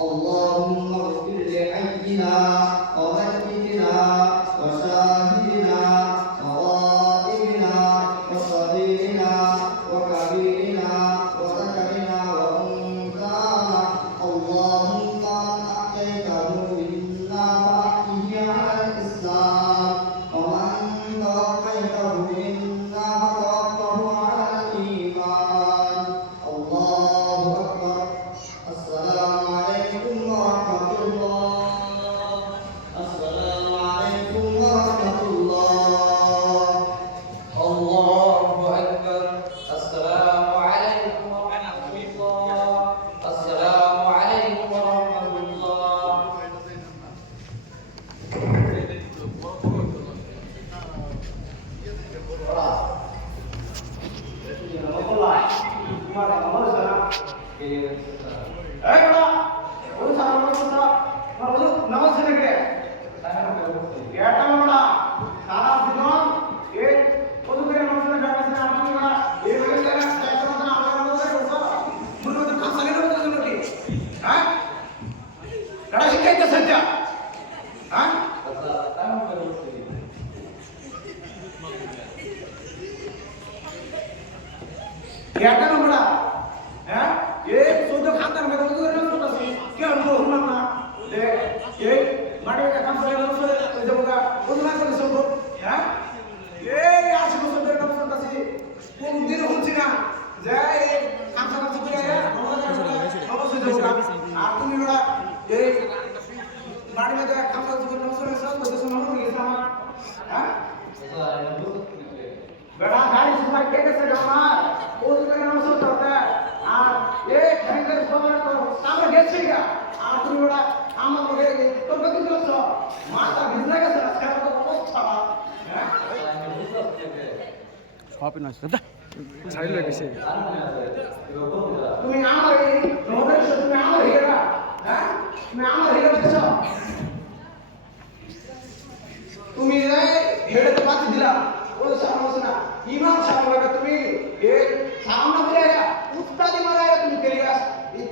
اللهم اغفر لحينا وميتنا وشاهدنا وغائبنا وصغيرنا وكبيرنا وذكرنا وأنثانا اللهم من أحييته منا فأحيه على الإسلام ومن توفيته منا فتوفه على الإيمان الله أكبر السلام عليكم ورحمة الله السلام عليكم ورحمة الله الله أكبر السلام عليكم ورحمة الله السلام عليكم ورحمة الله बड़ा गाड़ी सुबह के कैसे जाना उसका नाम से होता है एक हैंगर सोमर को सामने गेछेगा तुम बड़ा आम लगे तो कति दिवस माता बिजनेस के सरकार को बहुत छाड़ा শপে নষ্ট দা ছাড়ি লই গেছে তুমি আমার এই রোডের সাথে তুমি আমার হেরা তুমি আমার হেরা দেখছো তুমি হেডে পাচ্ছি দিলা ওই সমস্যা না ইমাম সাহেব লাগা তুমি এই সামনে ফিরে আয়া উস্তাদি মারায়া তুমি করিয়া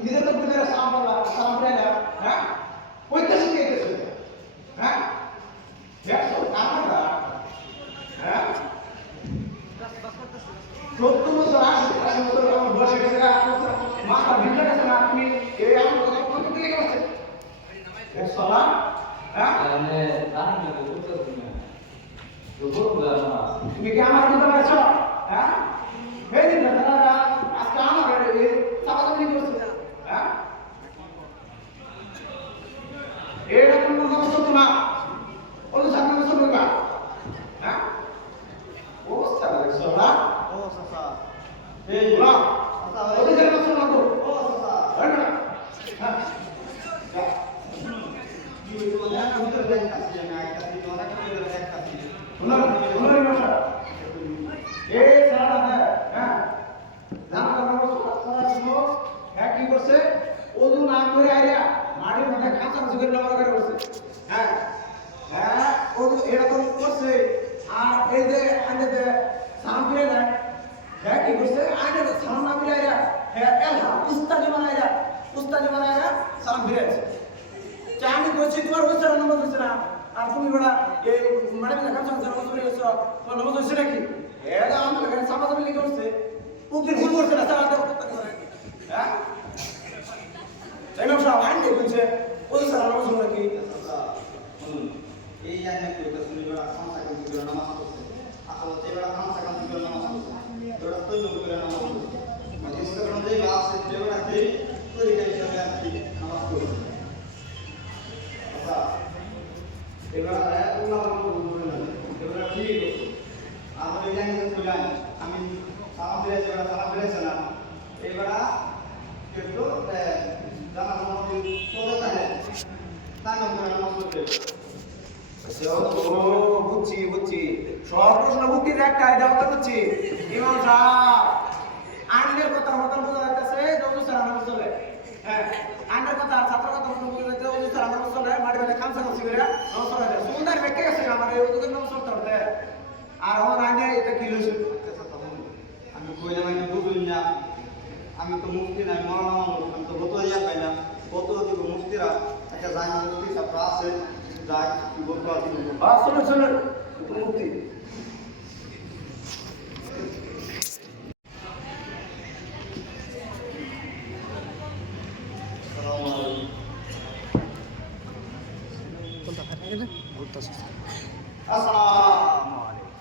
নিজে তো বুঝে সামনে হ্যাঁ কইতে শিখেছে হ্যাঁ দেখো আমরা হ্যাঁ সত্য বছর আসে বছর আমার বসে গেছে মাথা ভিজে গেছে না আপনি এই আমার কথা কত দিকে গেছে সালাম হ্যাঁ মানে জানেন না বুঝতে না তুমি কি আমার কথা বলছো হ্যাঁ এই দিন না আজকে আমার এই সাবাদনি করছে হ্যাঁ এটা কোন কথা বলছো না ওই সামনে বসে বলবা হ্যাঁ অবস্থা দেখছো না ও সাসা এই বলা ওই যে বসে না তো ও সাসা হয় না হ্যাঁ কি হইতো না আমি তো ব্যাংক আছে না একটা দিন ওরা কি করে একটা দিন ওনার ভাষা এই সারা হ্যাঁ জানা কথা বলছো সারা শুনো হ্যাঁ কি করছে ওযু না করে আইয়া মাটির মধ্যে খাঁচা খাঁচা করে নামাজ করে বসে হ্যাঁ হ্যাঁ ওযু এরকম করছে আর এই যে আইতে সালাম ফিরে দেয় হ্যাঁ কি করছে আইতে সালাম না ফিরে আইয়া হ্যাঁ এলহা উস্তাদি বানাইয়া সালাম ফিরে আছে আমি বলছি তোমার হচ্ছে নামাজ হচ্ছে না আর তুমি বড়া এই মানে দেখা যাচ্ছে নামাজ পড়ে গেছো তোমার নামাজ হচ্ছে নাকি এটা আমার কাছে সামাজ মিলে করছে পুকির ভুল করছে না সারা করতে করে হ্যাঁ তাই না সব আইন বলছে ওই সারা নামাজ হলো নাকি এই জায়গায় কইতে শুনিবা খামসা কাম করে নামাজ পড়ছে আসলে এবারে খামসা কাম করে নামাজ পড়ছে এবারে তো লোক করে নামাজ পড়ছে মানে ইসলাম যে বাস এবারে যে তরিকা হিসেবে আপনি নামাজ পড়ছেন এবারে এবারে ঠিক আমার এই জায়গায় চলে আমি সালাম ফিরেছে না এবারে কিন্তু জানা মনে চলে থাকে তার নম্বরে নামাজ পড়তে বুঝছি সব প্রশ্ন বুদ্ধির একটাই দেওয়া তো বুঝছি ইমাম সাহেব আইনের কথা মতন বোঝা যাচ্ছে যত সারা নামাজ চলে হ্যাঁ আইনের কথা ছাত্র কথা মতন বোঝা যাচ্ছে যত সারা নামাজ চলে মাটি মাটি খামসা খামসি করে নামাজ চলে যায় সুন্দর বেঁকে গেছে আমার এই ওদের নামাজ চলতে হবে আর আমার আইনে এটা কি হয়েছে আমি কইলাম আমি বুঝুন না আমি তো মুক্তি নাই মরণ আমার আমি তো কত ইয়া পাইলাম কত দিব যাক কি বলবো আজ চলো চলো মুক্তি আসসালামু আলাইকুম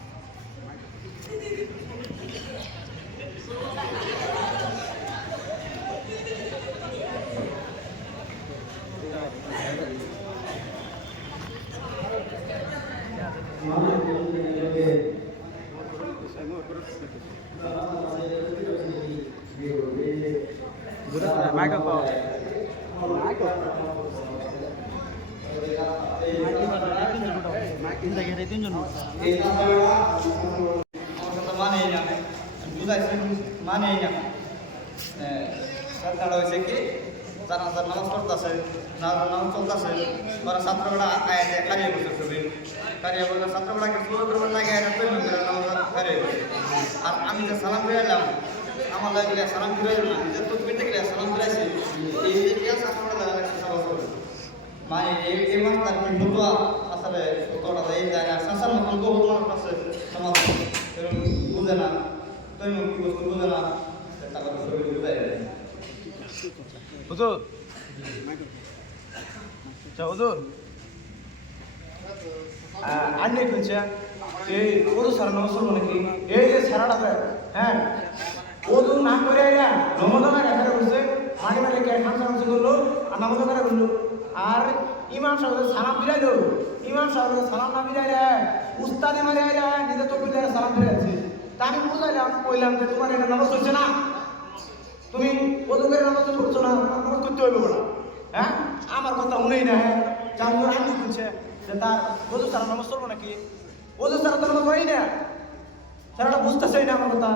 মানে সরকার হয়েছে কি যারা নামাজ পড়তেছে নামাজ চলতেছে ওরা ছাত্রগুলা কারিয়ে বসে ছবি কারিয়ে বললে ছাত্রগুলাকে পুরো লাগে নামাজ কারিয়ে বসে আর আমি যে সালাম ফিরে এলাম আমার লাগে সালাম ফিরে না যে তো পেতে গেলে সালাম ফিরাইছি এই যে ছাত্রগুলা দেখা লাগছে সবাই মানে এই মাস তার কি বলবো আসলে কতটা এই যায় না শাসন মতন বহু মানুষ আছে সমাজ এরকম বুঝে না তুমি কি বস্তু বুঝে না তারপর ছবি বুঝাই হুজুর হুজুর আন্নে খুঁজছে এই ওদু সারা নমস্কার মানে কি এই যে সারাটা হ্যাঁ ওদু না করে আইরা নমদনা গাছারে বসে মাটি মাটি কে খামসা খামসা করলো আর নমদনা করলো আর ইমাম সাহেব সালাম দিলাইলো ইমাম সাহেব সালাম না দিলাইরা উস্তাদে মারে আইরা নিজে তো কইলে সালাম দিলাইছে তা আমি বুঝাইলাম কইলাম যে তোমার এটা নামাজ হচ্ছে না তুমি ওদু করে নামাজ পড়ছো না নামাজ করতে হইবে না হ্যাঁ আমার কথা শুনেই না হ্যাঁ চামুর আন্নি খুঁজছে যে তার ওদু সারা নামাজ চলবো নাকি ওদু সারা তো নামাজ হয় না সারাটা বুঝতেছেই না আমার কথা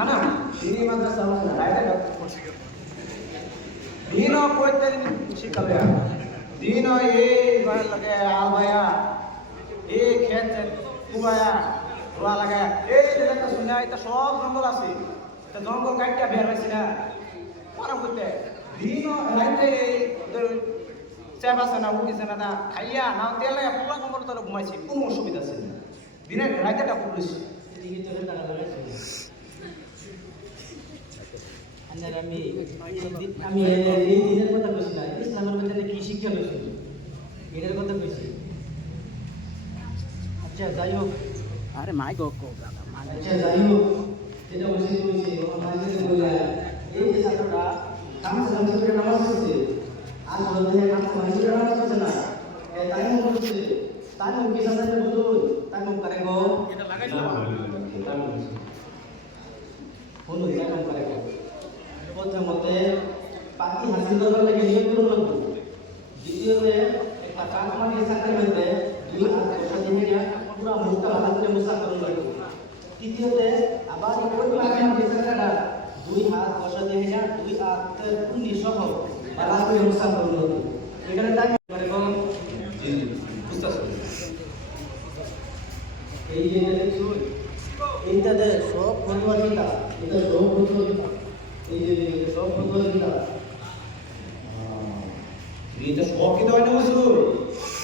আনা ini madrasah mana ada dino koite শিখাবে dino এই বার লাগে আলবায়া এই খেত কুবায়া রোয়া লাগা এই যেটা শুনে এটা সব জঙ্গল আছে এটা জঙ্গল কাটিয়া বের হইছে না পরাম করতে dino রাইতে চেবাছে না উঠিছে না খাইয়া না তেলে পুরা জঙ্গল তলে ঘুমাইছে কোনো অসুবিধা আছে দিনে রাইতেটা পুলিশ আমি এই দিনের কথা বলছি না ইসলামের মধ্যে কি শিক্ষা লইছি এটার কথা বলছি আচ্ছা যাই হোক আরে মাইক গো আচ্ছা যাই হোক যেটা বলছি এই যে ছাত্ররা নামাজ পড়ছে আর বলতে নামাজ পড়ছে না তাই মনে করছে তাই মনে কি সাথে বুঝুন তাই মনে করে গো এটা লাগাইছো বলুন তাই মনে করে গো প্রথমতে পাখি হাসিল করার লাগে নিয়োগ করুন লাগবে দ্বিতীয়তে একটা কাঠমাটির চাকরির মধ্যে 2 হাত বসা দিয়ে পুরো মুখটা ভালো করে মুসা করুন লাগবে তৃতীয়তে আবার ওই কাঠমাটির চাকরিটা 2 হাত বসা দিয়ে 2 হাতের পুনি সহ ভালো করে মুসা করুন লাগবে এখানে তাই মানে কোন বুঝতাছো এই যে এইটাতে সব পরিবর্তিতা এটা সব পরিবর্তিতা এই যে সব পদ্ধতিটা এটা সব কি হয় না হুজুর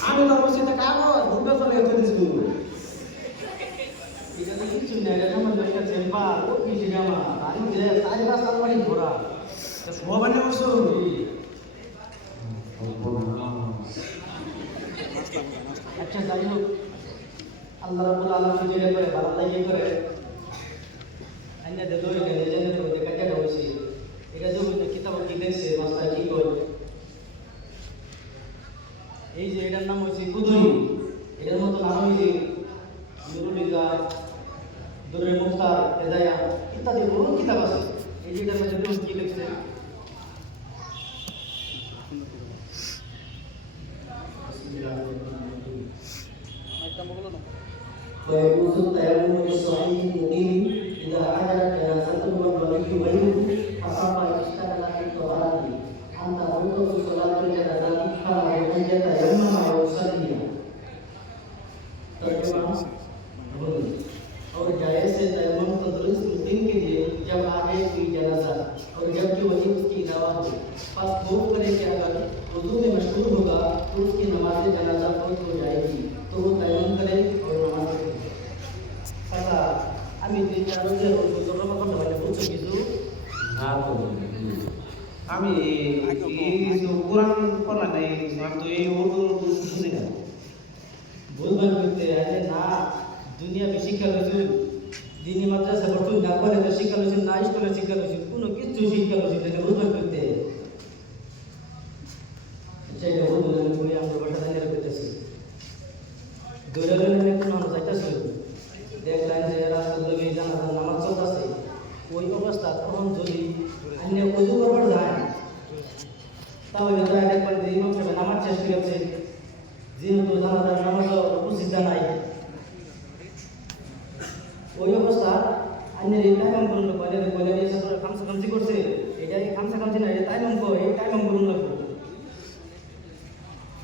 আমি তো অবশ্যই এটা কাগজ ভুলটা চলে এত দিছু এটা তো কিছু না এটা সম্বন্ধে একটা চেম্বার ও কি জামা আমি যে সাইরা সালমারি ঘোরা এটা সব মানে হুজুর আচ্ছা যাই হোক আল্লাহ রাব্বুল আলামিন যেটা করে ভালো লাগে করে আইনা দে দই দে যেন দে কাটা হইছে এটা যে কিতাব কি দেখছে মাস্টার কি কই এই যে এটার নাম হইছে কুদুরি এটার মতো নাম হইছে নুরুল ইজাদ দুরে মুখতার হেদায়া ইত্যাদি বহু কিতাব আছে এই যে এটার মধ্যে কি লিখছে ويجوز التيمم بالصحيح المقيم إذا عدلت جنازته والولي غيره فصار اشتغل في طهارته أن تفوته صلاة الجنازة فلا يتيمم ويصلي तर्जुमा और जायज से तयम्मुम तदरीस मुस्लिम के लिए जब आगे की जनाजा और जबकि वही उसकी दवा हो बस खूब करे कि अगर उर्दू में मशहूर होगा तो उसकी नमाज जनाजा फौत हो जाएगी तो वो तयम करे और नमाज पढ़े पता আমি তিন চার বছর উদ্যোগ করতে পারি বুঝছো কিছু আমি এই কোরআন পড়া নাই আমি তো এই উর্দু বুঝি না বুঝবার করতে আরে না দুনিয়া শিক্ষা লইছুন দিনী মাদ্রাসা পড়তুন না কলেজে শিক্ষা লইছুন না স্কুলে শিক্ষা লইছুন কোনো কিছু শিক্ষা লইছুন এটা বুঝবার করতে সেটা বুঝলেন বলে আমরা বাসা জানিয়ে রাখতেছি দৌড়ালেন কোনো আমরা যাইতেছি দেখলেন যে রাস্তার লোকে জানাজা নামাজ চলতেছে ওই অবস্থা তখন যদি অন্য অজু করবার যায় তাহলে তো একবার ইমাম সাহেব নামাজ শেষ করেছে যেহেতু জানাজার নামাজ উপস্থিত নাই ওই অবস্থা অন্যের এই টাইম করুন লোক অন্যের বলে এই সব খামসা খামসি করছে এটা এই খামসা খামসি না এটা টাইম কো এই টাইম করুন লোক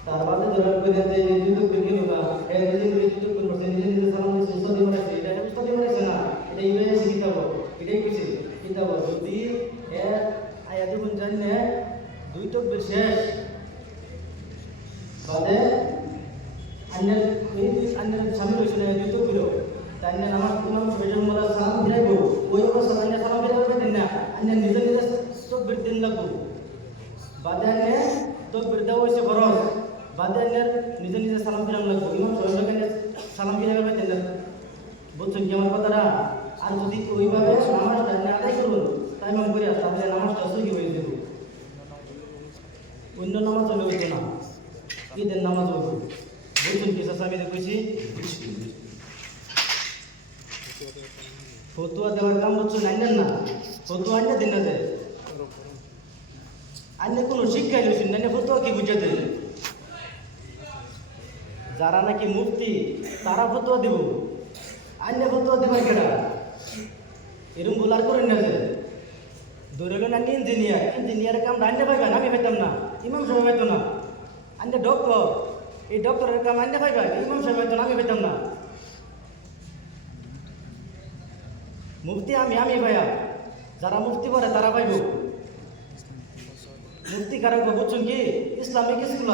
তার বাদে ধরার করে যে যুদ্ধ করে গেল না এই যে যুদ্ধ করে নিজে নিজে সালাম দিয়ে সুস্থ দিয়ে মারছে এটা সুস্থ দিয়ে মারছে না এটা ইংরেজি শিখাবো এটাই কিছু কিতাব যদি এর আয়াত গুণ জানলে দুই তো বিশেষ বাদে अन्य शामिल হইছে না দুই তো বিরো তাই না নামাজ ইমাম সাহেবের মরা সালাম দিরাইবো ওই অবস্থা अन्य সালাম দিরাইবে দেন না अन्य নিজে নিজে সব বিরদিন লাগবো বাদে अन्य তো বিরদা হইছে ফরজ বাদে अन्य নিজে নিজে সালাম দিরাম লাগবো ইমাম সাহেবের সালাম দিরাইবে দেন না বুঝছেন কি আমার কথাটা আর যদি ওইভাবে নামাজটা না আদায় করুন তাই ইমাম করিয়া তাহলে নামাজটা সহি হয়ে যাবে অন্য নামাজ হলে হইতো না ঈদের নামাজ হইতো বুঝছেন কি চাচা আমি কইছি ফতুয়া দেওয়ার কাম বুঝছেন আইনেন না ফতুয়া আইনে দিন না দেয় আইনে কোনো শিক্ষাই লইছেন না ফতুয়া কি বুঝে দেয় যারা নাকি মুফতি তারা ফতুয়া দেব আইনে ফতুয়া দেবার কেডা এরকম বলার করেন না যে ধরে না ইঞ্জিনিয়ার কাম আইনে পাইবেন আমি পাইতাম না ইমাম সাহেব পাইতো না আইনে ডক্টর এই ডক্টরের কাম আইনে পাইবেন ইমাম সাহেব পাইতো না আমি পাইতাম না মুফতি আমি ভাইয়া যারা মুফতি পড়ে তারা পাইব মুফতি কারণ বুঝছেন কি ইসলামিক স্কুল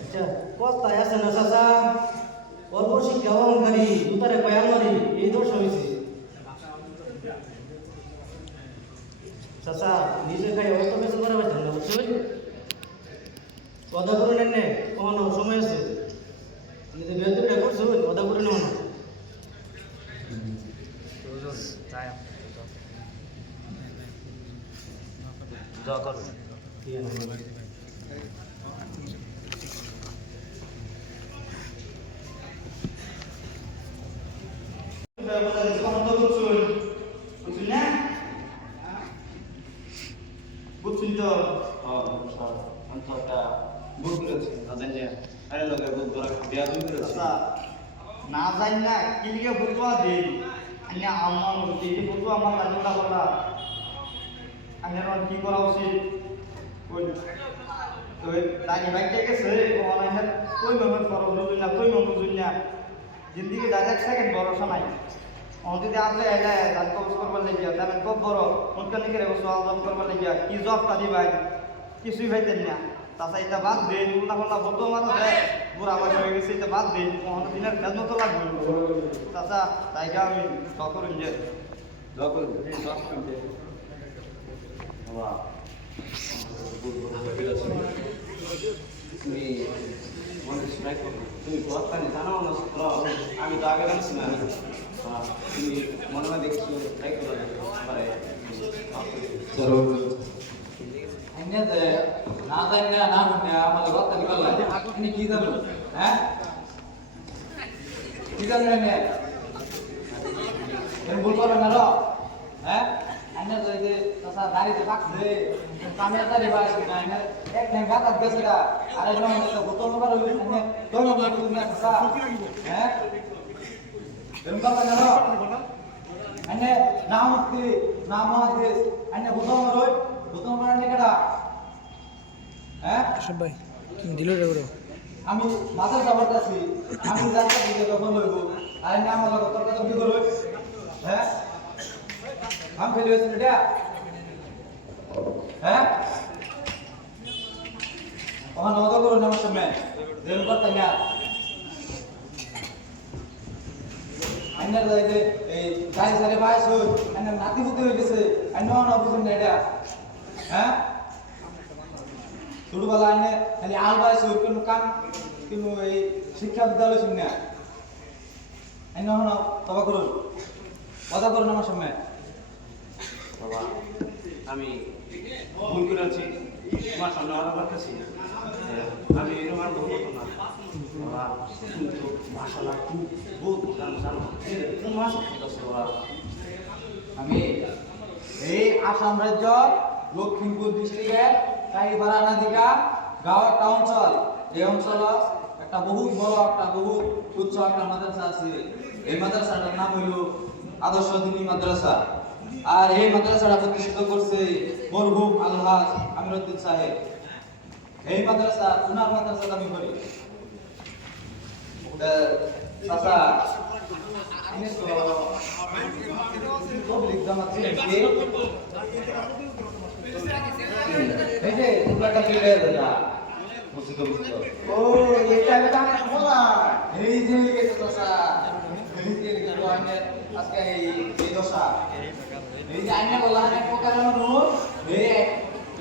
আচ্ছা কস্তায় আছে না চাচা অল্প শিক্ষা অহংকারী দুটারে কয়াল মারি এই দোষ হয়েছে চাচা নিজে খাই অত বেশি করে পাইতেন না বুঝছেন কথা করে নেন কখনো সময় আছে নিজে বেতনটা করছো কথা করে নেও না দোয়া করো বুঝছেন তো অন্তটা ভুল করেছে না জানি আরে লোকে ভুল করে বিয়া ভুল করেছে না জানি না কি লিখে বুঝবা দেই আমি আমার মধ্যে এই বুঝবা আমার লাজটা বলা আমি কি করা উচিত ওই তো দানি বাইকটা গেছে অনলাইনে কই মেমে ফরজ বুঝুন না কই মেমে বুঝুন না জিন্দিগি ডাইরেক্ট সেকেন্ড ভরসা নাই যদি আসলে এলে দান কবজ করবার লেগিয়া তাহলে খুব বড় মুনকার নিকে সওয়াল জব করবার লেগিয়া কি জবটা দিবাই কিছুই পাইতেন না তাছাড়া এটা বাদ দেন উল্লা পাল্লা বলতো আমার বুড়া বয়স হয়ে গেছে এটা বাদ দেন কখনো দিনের খেদমত তো লাগবে তাছাড়া তাইকে আমি দোয়া করুন যে দোয়া করুন তুমি তুমি কথাটা জানো না আমি তো আগে জানছি না তুমি মনে হয় দেখছো তাই করো না জানি না শুনে আমাদের কথা নিকাল আপনি কি জানো হ্যাঁ কি জানেন ভুল করবেন না হ্যাঁ अन्य तो ये तसा दारी से पाक दे कामे दारी बाय ना अन्य एक ने गाता गसे का अरे जो हमने तो बोतल में रही अन्य दोनों बार तो मैं तसा हैं तुम का ना अन्य नाम की नाम आदेश अन्य बोतल में रही ने कड़ा हैं सब भाई दिलो रे ब्रो আমি মাথার সাবাত আছি আমি রাস্তা দিকে যখন লইব আর না আমার লগে তর্ক কি করব হ্যাঁ আমি ফেলে হয়েছি এটা হ্যাঁ ওখানে নদ করুন আমার সামনে দেন করতে না আইনার যাইতে এই গাড়ি সারে বাইস হই আইনার নাতি বুদ্ধি হয়ে গেছে আইনাও না বুঝুন না এটা হ্যাঁ ছোটবেলা আইনে খালি আল বাইস হই কোনো কাম কিন্তু এই শিক্ষা বিদ্যালয় শুন না আইনাও না তবা করুন কথা করুন আমার সামনে বাবা আমি ভুল করেছি তোমার সামনে আরো করতেছি আমি এরকম আর বলবো না বাবা কিন্তু মাশাআল্লাহ খুব বহুত জানো কোন মাস আছে বাবা আমি এই আসাম রাজ্য লক্ষ্মীপুর ডিস্ট্রিক্টের কাইপাড়া নদীকা গাঁও একটা অঞ্চল এই অঞ্চল একটা বহুত বড় একটা বহুত উচ্চ একটা মাদ্রাসা আছে এই মাদ্রাসাটার নাম হইল আদর্শ দিনী মাদ্রাসা আর এই মাদ্রাসাটা প্রতিষ্ঠিত করছে মরহুম আলহাজ আমিরউদ্দিন সাহেব এই মাদ্রাসা উনার মাদ্রাসা আমি করি চাচা ini তো public জামাত ছিলেন কি এই যে তোমরা কাছে দাদা মসজিদ ও এটা এটা আমি বলা এই যে গেছে চাচা এই যে গেল আইনে আজকে এই দশা এই যে আইনে বলা আইনে প্রকারের মানুষ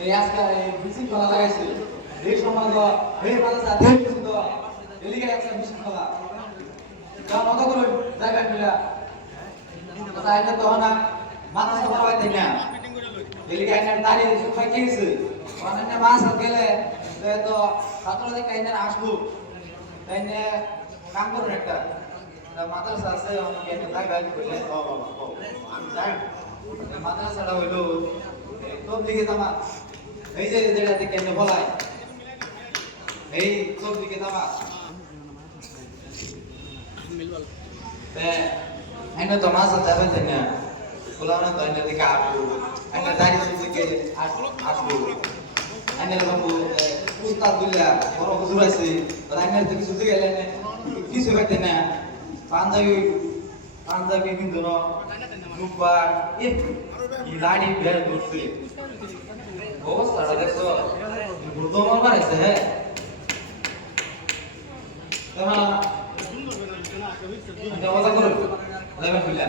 এই আজকে এই বিশৃঙ্খলা লাগাইছে এই সমাজ এই মাদ্রাসা দেখছিস এলিগে একটা বিশৃঙ্খলা যা মত করুন জায়গা মিলা কথা আইনে তো না মাথা সবার বাইতে না এলিগে আইনে দাঁড়িয়ে সুখাই গেছে অনেক মাস গেলে তো ছাত্রদের কাইনে আসবো তাইনে কাম করুন একটা মাদ্রাসা আছে অনেক একটা জায়গা কইলে ও বাবা ও আমি যাই মাদ্রাসাটা হইলো তোর দিকে জামা এই যে যেটা দিকে বলাই এই তোর দিকে জামা Anh nói Thomas ở đây bên nhà, cô lão nói anh là đi cà phê, anh là đại sứ cái ashbu, anh là một ustad bila, orang huzur asi, और anh là तो किसी के लिए किसी वक्त ना, पांजाबी भी दोनों, रुपा, ये लाड़ी बेर दूसरी, बहुत सारा देखो, बुर्दों में बार ऐसे है, तो हाँ কথা করুন লেভেল খুলে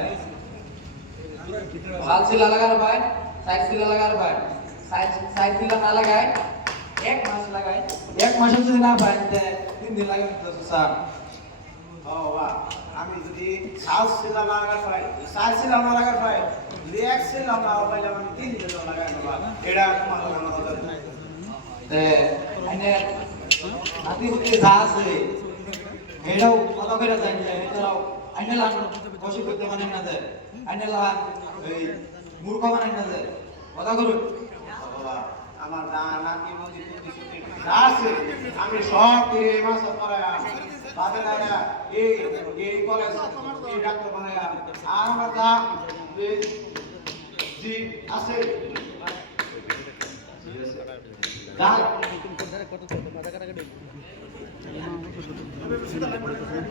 ভাল ছিল লাগার ভাই সাইড ছিল লাগার ভাই সাইড ছিল না লাগাই এক মাস লাগাই এক মাসে যদি না পাই তে 3 দিন লাগে তো স্যার ও বাবা আমি যদি সাউথ সিলা লাগার পাই সাউথ সিলা না লাগার পাই যদি এক সিলা না পাইলে আমি 3 দিন লাগাই বাবা এটা তোমার জানা দরকার নাই তে আইনে নাতি হতে যা আছে এটাও কথা করে জানি এটাও আইনে লাগ বসে করতে মানে না যায় আইনে লাগ এই মূর্খ মানে না যায় কথা করুন বাবা আমার নাকি মজি প্রতিশ্রুতি আছে আমি সব দিয়ে এই মাস পড়ায়া বাদে না এই কলেজ এই ডাক্তার বানায়া আর আমার দা জি আছে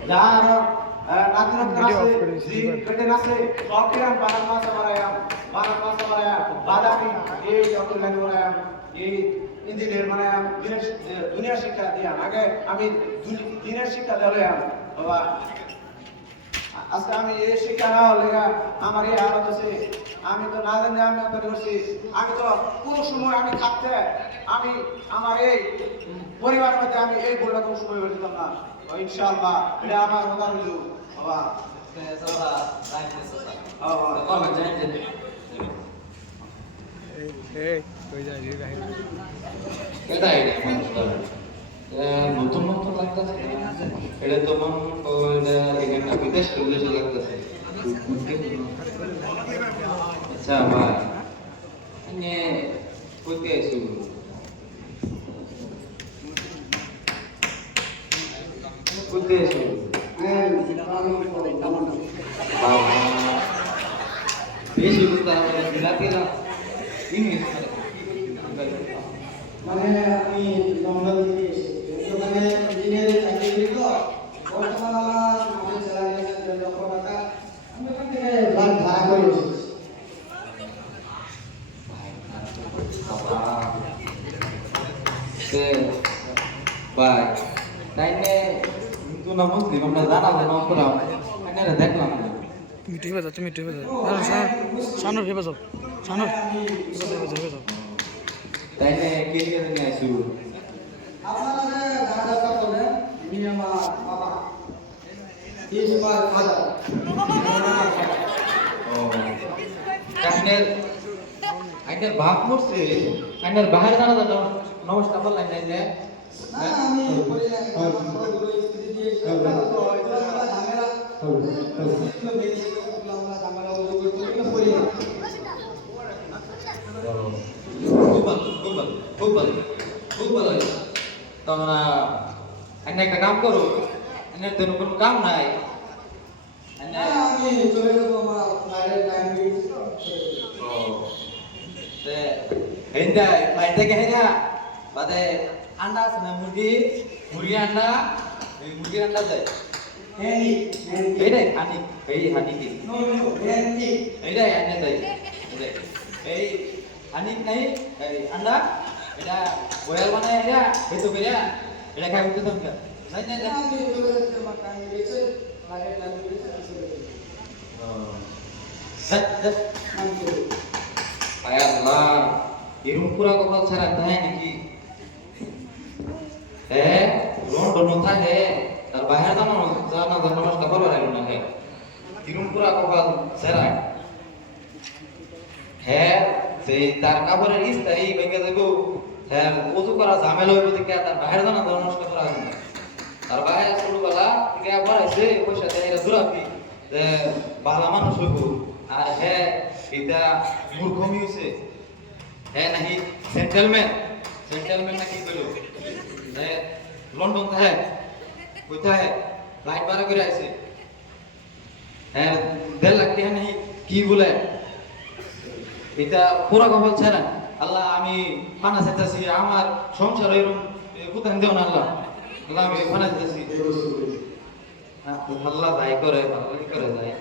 যার নাতরাত আছে জি কতে আছে সবকিরাম 12 মাস বানায়া বাদামি এই ডক্টর লাইন বানায়া এই ইঞ্জিনিয়ার বানায়া দুনিয়া শিক্ষা দিয়া আগে আমি দিনের শিক্ষা দিলাম বাবা আজকে আমি এই শিক্ষা না হলে আমার এই হালত আছে আমি তো না জানি আমি আপনাদের করছি আমি তো কোনো সময় আমি থাকতে আমি আমার এই পরিবারের মধ্যে আমি এই বলটা কোনো সময় বলতাম না ইনশাআল্লাহ এটা আমার কথা হইল বাবা সারা লাইফে সারা করবেন জানেন এই কই যায় রে ভাই এটা নতুন নতুন লাগতেছে এটা তো মন এখানে বিদেশ করলে লাগতেছে আচ্ছা ভাই ini putih su putih su বেশি বুঝতে হবে বিলাতিরা ইংলিশ মানে আমি বাংলা থেকে এসেছি ওখানে ইঞ্জিনিয়ারিং তুমি আমরা জানা জানা করাও এখানে দেখলাম না তুমি টিপে যাও তুমি টিপে যাও সানোর ভেবে যাও সানোর ভেবে যাও তাই না কে কে নিয়ে আসু আপনারা যারা কাজ করেন মিয়ামা বাবা ইসমাইল ফাদার আইনের ভাব করছে আইনের বাহির জানা যাও নমস্কার বললাই নাই যে না আমি বলি না কতগুলো স্ত্রী দিয়ে ঝামেলা ঝামেলা ওগুলো করি না খুব ভালো তোমরা এনে একটা কাম করো এনে তো কোনো কাম নাই এনে আমি চলে যাবো আমার বাইরের টাইম তে হেন্দা ফ্লাইট থেকে হেনা বাদে আন্ডা আছে না মুরগি আন্ডা এই মুরগির আন্ডা যায় এইটাই হানি কি এইটাই আন্ডা যায় এই হানি নাই এই আন্ডা এটা বয়াল মানে এটা বেতো করে এটা খাই উঠতে দরকার নাই নাই নাই আমি চলে যাচ্ছি আমার টাইম গেছে বাইরের টাইম গেছে আয় আল্লাহ এরকম পুরা কপাল ছাড়া তাই নাকি লন্ডন থাকে তার বাইরে জানা নমস্কার বলা লাগলো না এরকম পুরা কপাল ছাড়া হ্যাঁ সেই তার কাপড়ের ইস্তারি ভেঙে দেবো হ্যাঁ ওজু করা ঝামেলা হইব থেকে তার বাইরে জানা নমস্কার করা হবে না তার বাইরে ছোটবেলা থেকে আবার আছে পয়সা দেয় এরা দূরাপি যে বালা মানুষ হইব আর হ্যাঁ এটা মূর্খমি হয়েছে হ্যাঁ নাকি সেন্ট্রালম্যান নাকি কইল লন্ডন থাকে কোথায় ফ্লাইট ভাড়া করে আইছে হ্যাঁ 1.5 লাখ টাকা নাকি কি বলে এটা পুরা কপাল ছাড়া আল্লাহ আমি পানা চাইতেছি আমার সংসার এরকম কোথায় দেও না আল্লাহ আল্লাহ আমি পানা চাইতেছি আল্লাহ যাই করে ভালো করে যায়